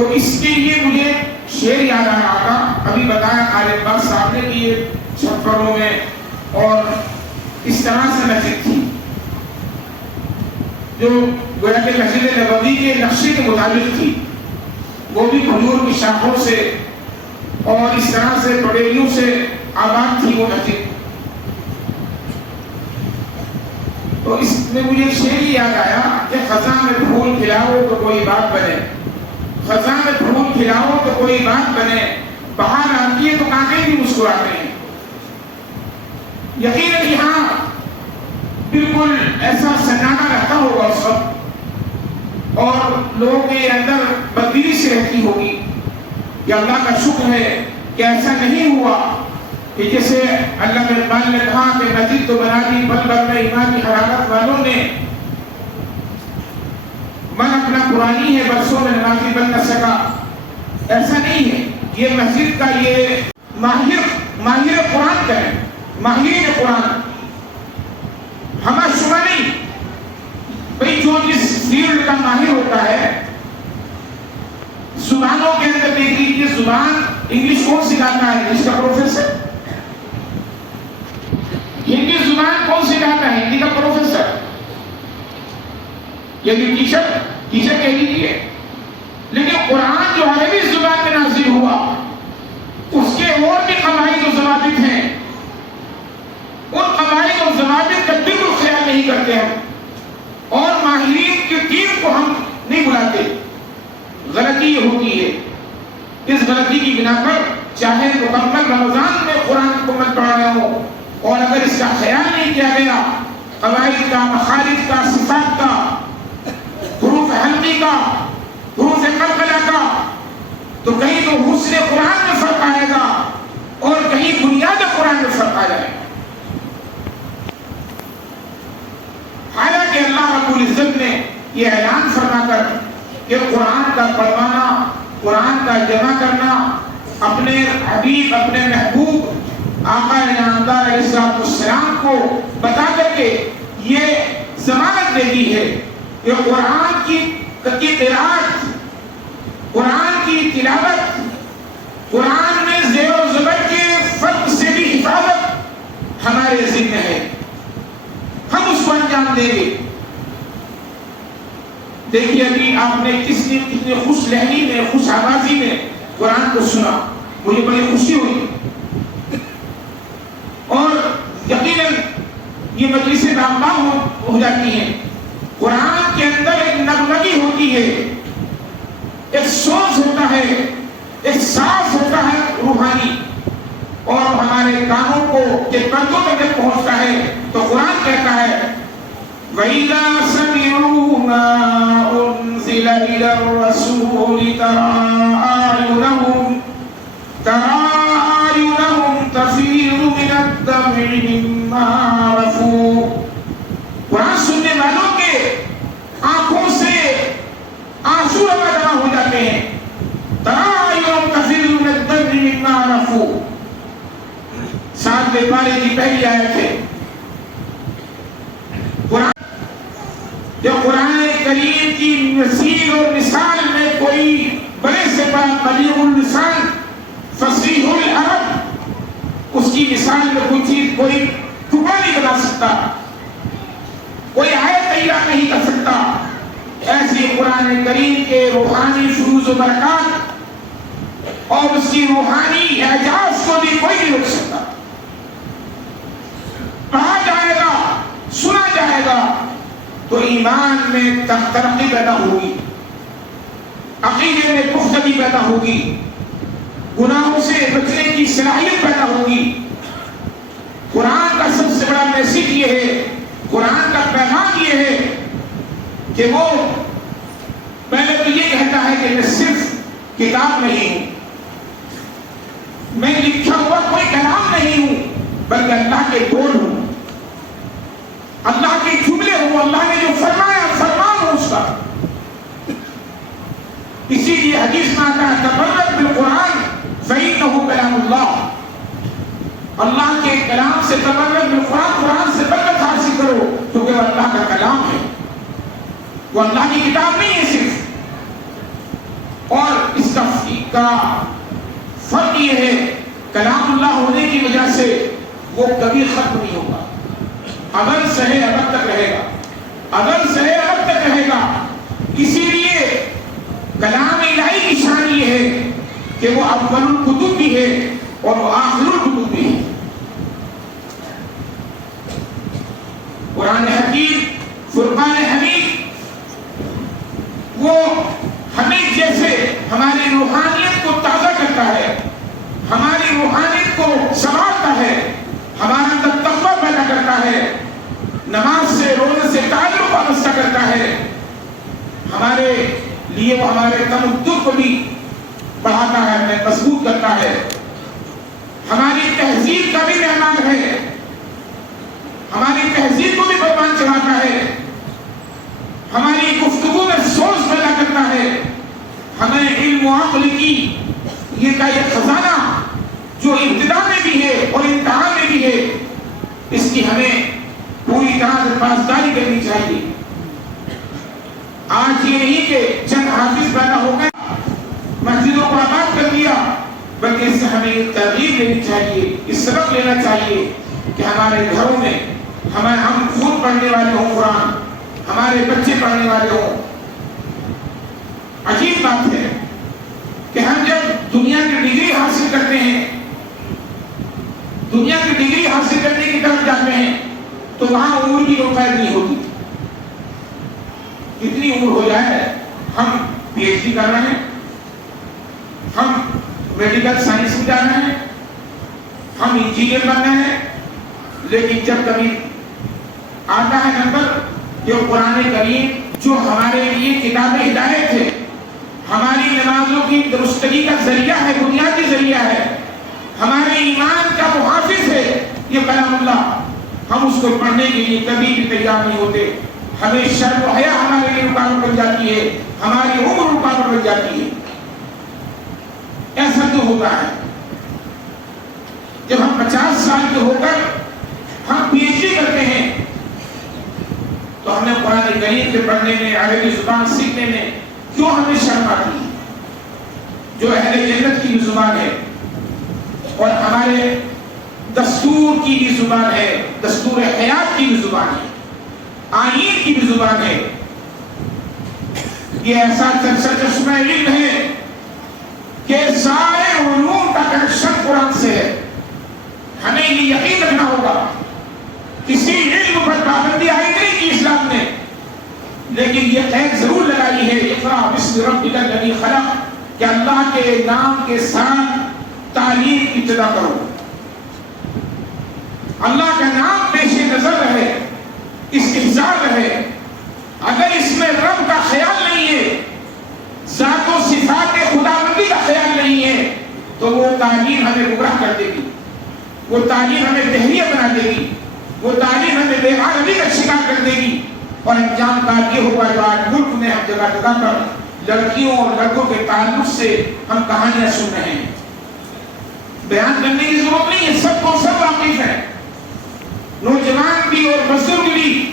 تو اس کے لیے مجھے شعر یاد آ رہا تھا، ابھی بتایا عالم باغ صاحب نے کہ یہ چھپروں میں اور اس طرح سے مسجد تھی جو گویا کہ مسجد نبوی کے نقشے کے مطابق تھی، وہ بھی کھجور کی شاخوں سے اور اس طرح سے پٹیلیوں سے آباد تھی وہ مسجد۔ تو اس میں مجھے شعر یاد آیا کہ خزاں میں پھول کھلاؤ تو کوئی بات بنے، خزاں میں پھول کھلاؤ تو کوئی بات بنے، بہار آتی ہے تو کانٹے بھی مسکراتے ہیں۔ یقیناً یہاں بالکل ایسا سناٹا رہتا ہوگا اس وقت، اور لوگوں کے اندر بددلی سے رہتی ہوگی کہ اللہ کا شکر ہے کہ ایسا نہیں ہوا کہ جیسے علامہ اقبال نے کہا کہ مسجد تو بنا دی بل بل میں ایمان کی حرارت والوں نے، من اپنا پرانی ہے برسوں میں نمازی بن نہ سکا۔ ایسا نہیں ہے، یہ مسجد کا یہ ماہر قرآن کا ہے، ماہرین قرآن، ہمارا شبہ نہیں بھئی جو جس فیلڈ کا ماہر ہوتا ہے۔ زبانوں کے اندر دیکھ لیجیے، زبان انگلش کون سکھاتا ہے؟ انگلش کا پروفیسر۔ ہندی زبان کون سکھاتا ہے؟ ہندی کا پروفیسر یا ٹیچر کہہ لیجیے۔ لیکن قرآن جو عربی زبان میں نازل ہوا اس کے اور بھی قواعد و ضوابط ہیں، ان قواعد و ضوابط کا بالکل خیال نہیں کرتے ہم، اور ماہرین کی ٹیم کو ہم نہیں بلاتے۔ غلطی یہ ہوتی ہے، اس غلطی کی بنا پر چاہے مکمل رمضان میں قرآن مکمل پڑھا رہے ہوں، اور اگر اس کا خیال نہیں کیا گیا قواعد کا، مخارج کا، صفات کا، حروف حلقی کا، حروف قلقلہ کا، تو کہیں تو حسن قرآن میں فرق آئے گا اور کہیں بنیاد قرآن میں فرق آ جائے گا۔ حالانکہ اللہ رب العزت نے یہ اعلان فرما کر کہ قرآن کا پڑھوانا، قرآن کا جمع کرنا، اپنے حبیب، اپنے محبوب آقا نامدار علیہ السلام کو بتا کر کے یہ ضمانت دے دی ہے کہ قرآن کی قراءت، قرآن کی تلاوت، قرآن میں زیر و زبر کے فرق سے بھی حفاظت ہمارے ذمہ ہے، ہم اس کو انجام دیں گے۔ دیکھیے ابھی آپ نے کتنی خوش لہری میں، خوش آوازی میں قرآن کو سنا، مجھے بڑی خوشی ہوئی، اور یقیناً یہ مجلس دامدام ہو جاتی ہیں۔ قرآن کے اندر ایک نغمگی ہوتی ہے، ایک سوز ہوتا ہے، ایک ساز ہوتا ہے روحانی، اور ہمارے کانوں کو یہ کندھوں تک جب پہنچتا ہے تو قرآن کہتا ہے وَإِذَا سَمِعُوا مَا أُنزِلَ إِلَى الرَّسُولِ تَرَىٰ أَعْيُنَهُمْ تَفِيضُ مِنَ الدَّمْعِ مِمَّا عَرَفُوا۔ قرآن سننے والوں کے آنکھوں سے آنسو جمع ہو جاتے ہیں۔ تَرَىٰ أَعْيُنَهُمْ تَفِيضُ مِنَ الدَّمْعِ مِمَّا عَرَفُوا، 7 پارے کی پہلی آیت ہے۔ جب قرآن کریم کی مثیل اور مثال میں کوئی بڑے سے بڑا بلیغ اللسان فصیح العرب، اس کی مثال میں کوئی چیز، کوئی ٹکڑا نہیں بنا سکتا، کوئی آیت تیار نہیں کر سکتا، ایسی قرآن کریم کے روحانی فیوز و برکات اور اس کی روحانی اعجاز کو بھی کوئی نہیں روک سکتا۔ پڑھا جائے گا، سنا جائے گا تو ایمان میں ترقی پیدا ہوگی، عقیدے میں پختگی پیدا ہوگی، گناہوں سے بچنے کی صلاحیت پیدا ہوگی۔ قرآن کا سب سے بڑا میسیج یہ ہے، قرآن کا پیغام یہ ہے کہ وہ پہلے تو یہ کہتا ہے کہ میں صرف کتاب نہیں ہوں، میں لکھا ہوا کوئی کلام نہیں ہوں، بلکہ اللہ کے بول ہوں، اللہ کے جملے ہوں، اللہ نے جو فرمایا فرمان ہوں اس کا۔ اسی لیے حدیث میں آتا ہے تبرک بالقرآن فإنه کلام اللہ، اللہ کے کلام سے تبرک بالقرآن، قرآن سے برکت حاصل کرو کیونکہ وہ اللہ کا کلام ہے، وہ اللہ کی کتاب نہیں ہے صرف۔ اور اس کا فرق یہ ہے کلام اللہ ہونے کی وجہ سے وہ کبھی ختم نہیں ہوگا. ابد سے ہے ابد تک رہے گا, ابد سے ہے ابد تک رہے گا. اسی لیے کلام الہی کی شان یہ ہے کہ وہ اول الکتب بھی ہے اور وہ آخر الکتب بھی ہے. قرآن حکیم فرقان حمید وہ ہمیں جیسے ہماری روحانیت کو تازہ کرتا ہے, ہماری روحانیت کو سنوارتا ہے, ہمارا اندر تقویٰ پیدا کرتا ہے, نماز سے روزے سے تعلق وابستہ کرتا ہے, ہمارے لیے وہ ہمارے تمدن کو بھی بڑھاتا ہے, ہمیں مضبوط کرتا ہے, ہماری تہذیب کا بھی مہمان ہے, ہماری تہذیب کو بھی قربان چڑھاتا ہے, ہماری گفتگو میں سوچ پیدا کرتا ہے, ہمیں علم و عقل کی یہ خزانہ جو ابتدا میں بھی ہے اور انتہا میں بھی ہے, اس کی ہمیں پوری طرح سے پاسداری کرنی چاہیے. آج یہ نہیں کہ چند حافظ پیدا ہو گئے مسجدوں کو آباد کر دیا, بلکہ اس سے ہمیں ترغیب لینی چاہیے, اس سبق لینا چاہیے کہ ہمارے گھروں میں ہم خود پڑھنے والے ہوں قرآن, ہمارے بچے پڑھنے والے ہوں. عجیب بات ہے کہ ہم جب دنیا کی ڈگری حاصل کرتے ہیں, دنیا کی ڈگری حاصل کرنے کی طرف جاتے ہیں تو وہاں عمر کی کوئی قید نہیں ہوتی. کتنی عمر ہو جائے ہم پی ایچ ڈی کر رہے ہیں, ہم میڈیکل سائنس میں جا رہے ہیں, ہم انجینئر بن رہے ہیں, لیکن جب کبھی آتا ہے نمبر کہ قرآن کریم جو ہمارے لیے کتاب ہدایت ہے, ہماری نمازوں کی درستگی کا ذریعہ ہے, بنیادی ذریعہ ہے, ہمارے ایمان کا محافظ ہے یہ کلام اللہ, ہم اس کو پڑھنے کے لیے کبھی بھی تیار نہیں ہوتے. ہمیں شرم و حیا ہمارے لیے رکاوٹ بن جاتی ہے, ہماری عمر رکاوٹ بن جاتی ہے. ایسا کیوں ہوتا ہے؟ جب ہم 50 سال کے ہو کر ہم پی ایچ ڈی کرتے ہیں تو ہمیں قرآن کریم کے پڑھنے میں, عربی زبان سیکھنے میں کیوں ہمیں شرم آتی ہے, جو اہل جنت کی بھی زبان ہے اور ہمارے دستور کی بھی زبان ہے, دستور حیات کی بھی زبان ہے, آئین کی بھی زبان ہے. یہ ایسا چشمہ علم ہے کہ سارے علوم کا کنیکشن قرآن سے ہے. ہمیں یہ یقین رکھنا ہوگا, کسی علم پر پابندی عائد نہیں کی اسلام نے, لیکن یہ قید ضرور لگائی ہے اقرأ باسم ربک الذی خلق, کہ اللہ کے نام کے ساتھ تعلیم کی ابتدا کرو. اللہ کا نام پیش نظر رہے, استحضار رہے. اگر اس میں رب کا خیال نہیں ہے, ذات و صفات خداوندی کا خیال نہیں ہے, تو وہ تعلیم ہمیں گمراہ کر دے گی, وہ تعلیم ہمیں دہریہ بنا دے گی, وہ تعلیم ہمیں بے عقلی کا شکار کر دے گی. اور انجام کا یہ ہوگا جو آج ملک میں ہم جگہ جگہ پر لڑکیوں اور لڑکوں کے تعلق سے ہم کہانیاں سن رہے ہیں. بیان کرنے کی ضرورت نہیں ہے, سب کو سب واقف ہے, نوجوان بھی اور بزرگ بھی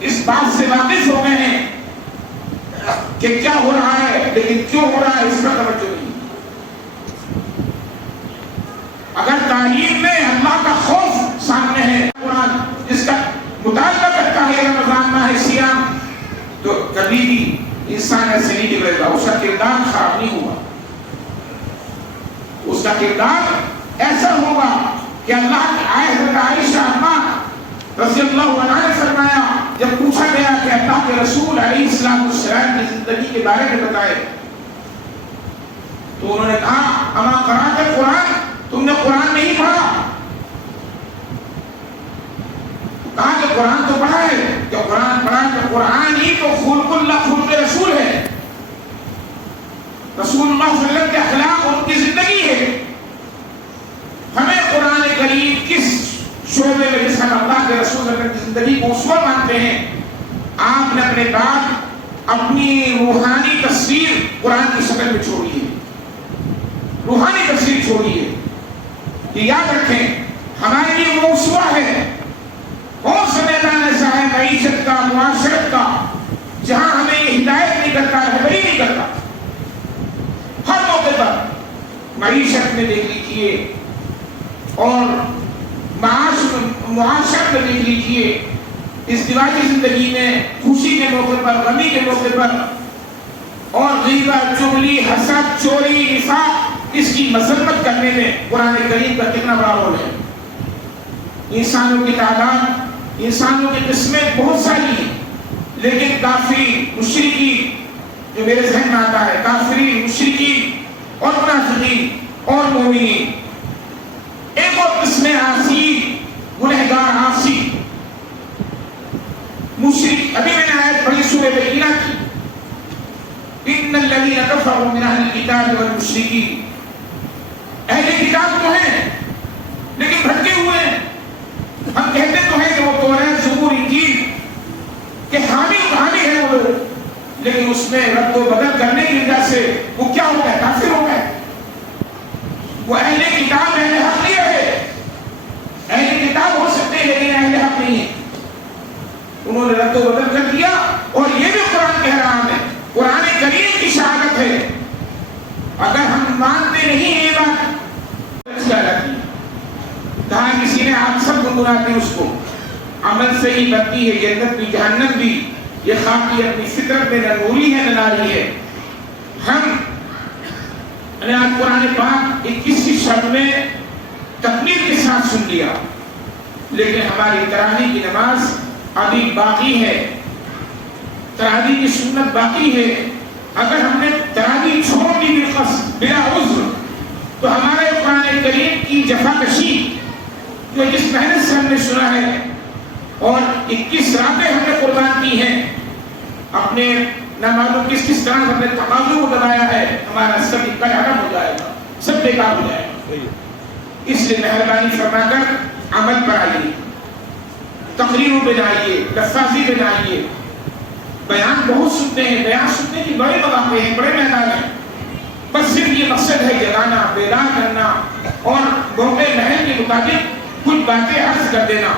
اس بات سے واقف ہو گئے ہیں کہ کیا ہو رہا ہے, لیکن کیوں ہو رہا ہے اس پر توجہ نہیں. اگر تعلیم میں اللہ کا خوف سامنے ہے, قرآن جس کا مطالبہ کرتا ہے رمضان ماہ سیام, تو کبھی بھی انسان ایسے نہیں بگڑے گا, اس کا کردار خراب نہیں ہوگا. اس کا کردار ایسا ہوگا کہ اللہ کی حضرت عائشہ اماں رضی اللہ عنہا نے فرمایا, جب پوچھا گیا کہ اللہ کے رسول علیہ السلام کی زندگی کے بارے میں بتائے, تو انہوں نے کہا اما قرأت القرآن, تم نے قرآن نہیں پڑھا؟ کہا کہ قرآن تو پڑھا ہے. کہ قرآن پڑھا کہ قرآن ہی تو خلق اللہ, خلق رسول ہے, رسول اللہ صلی اللہ علیہ وسلم کے اخلاق ان کی زندگی ہے. ہمیں قرآن کریم کس شعبے میں جس ہم اللہ کے رسول صلی اللہ علیہ وسلم کی زندگی کو اسوہ مانتے ہیں, آپ نے اپنے بعد اپنی روحانی تصویر قرآن کی شکل میں چھوڑی ہے, روحانی تصویر چھوڑی ہے. یہ یاد رکھیں, ہمارے لیے وہ اسوہ ہے. کون سا میدان ایسا ہے معیشت کا, معاشرت کا, جہاں ہمیں ہدایت نہیں کرتا, رہبری نہیں کرتا. معیشت میں دیکھ لیجئے اور معاشرت میں دیکھ لیجئے، ازدواجی زندگی میں خوشی کے موقع پر، غمی کے موقع پر، اور غیبت، چغلی، حسد، چوری، نفاق، اس کی مذمت کرنے میں قرآن کریم کا کتنا بڑا رول ہے۔ انسانوں کی تعداد، انسانوں کی قسمیں بہت ساری ہیں، لیکن کافری، مشرکی جو میرے ذہن میں آتا ہے، کافری، مشرکی اور منافقین اور مومنین، ایک اور قسم عاصی، گنہگار عاصی، مشرک۔ ابھی میں نے آیت پڑھی سورہ بینہ کی، ان الذین کفروا من اہل الکتاب والمشرکین، اہل کتاب تو ہیں لیکن بھٹکے ہوئے ہیں۔ ہم کہتے تو ہیں کہ وہ توریت، زبور، انجیل کہ حامی ہے وہ لوگ، لیکن اس میں رد و بدل کرنے کی وجہ سے وہ کیا ہو گئے؟ کافر ہو گئے۔ وہ اہل کتاب، اہل حق نہیں رہے۔ اہل کتاب ہو سکتے ہیں لیکن اہل حق نہیں ہے، انہوں نے رد و بدل کر دیا۔ اور یہ بھی قرآن کہہ رہا ہے، قرآن کریم کی شہادت ہے، اگر ہم مانتے نہیں ہیں یہ بات، کہا کسی نے آپ سب گنگناتے اس کو، عمل سے ہی بنتی ہے جنت بھی جہنم بھی، یہ خاکی اپنی فطرت میں نہ نوری ہے نہ ناری ہے۔ ہم نے آج قرآن پاک 21ویں شب میں تکمیل کے ساتھ سن لیا، لیکن ہماری تراویح کی نماز ابھی باقی ہے، تراویح کی سنت باقی ہے۔ اگر ہم نے تراویح چھوڑ دی بالقصد بلا عذر تو ہمارے قرآن کریم کی جفا کشی جو جس محنت سے ہم نے سنا ہے اور 21 راتیں ہم نے قربان کی ہیں، اپنے نہ معلوم کس طرح ہم نے تقاضوں کو دبایا ہے، ہمارا سب کل ختم ہو جائے گا، سب بیکار ہو جائے گا۔ اس لیے مہربانی فرما کر عمل پر آئیے، تقریروں پہ جائیے، لفاظی پہ جائیے۔ بیان بہت سنتے ہیں، بیان سننے کی بڑے مواقع ہیں، بڑے میدان ہیں، بس صرف یہ مقصد ہے جگانا، بیدار کرنا اور موقع محل کے مطابق کچھ باتیں عرض کر دینا،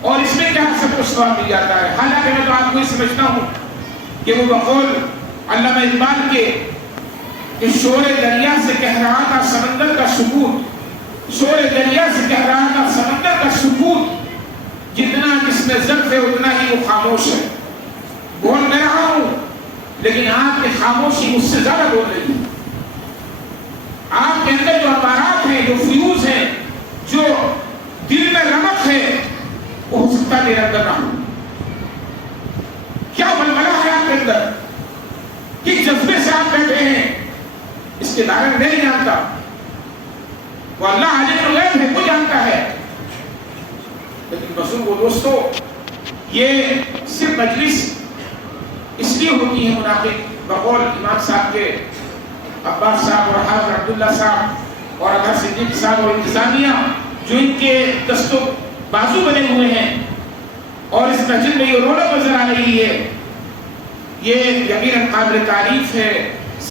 اور اس میں کیا سب کو ثواب مل جاتا ہے۔ حالانکہ میں تو آپ کو یہ سمجھتا ہوں کہ وہ بقول علامہ اقبال کے کہ شور دریا سے کہہ رہا تھا سمندر کا سکوت، شور دریا سے کہہ رہا تھا سمندر کا سکوت، جتنا جس میں ضبط ہے اتنا ہی وہ خاموش ہے۔ بول میں رہا ہوں لیکن آپ کی خاموشی مجھ سے زیادہ بول رہی ہے۔ آپ کے اندر جو عبارات ہیں، جو فیوز ہیں، جو دل میں رمق ہے، وہ ہو سکتا ہے میرا اندر نہ ہو۔ کیا بلبلہ ہے آپ کے اندر، کس جذبے سے آپ بیٹھے ہیں، اس کے بارے میں نہیں جانتا، وہ اللہ عالم الغیب ہے، وہ جانتا ہے۔ لیکن بزرگوں دوستو، یہ صرف مجلس اس لیے ہوتی ہے منعقد بقول امام صاحب کے عباس صاحب اور حافظ عبداللہ صاحب اور اظہر صدیق صاحب اور انتظامیہ جو ان کے دست و بازو بنے ہوئے ہیں، اور اس مسجد میں یہ رونق نظر آ رہی ہے، یہ یقیناً قابل تعریف ہے۔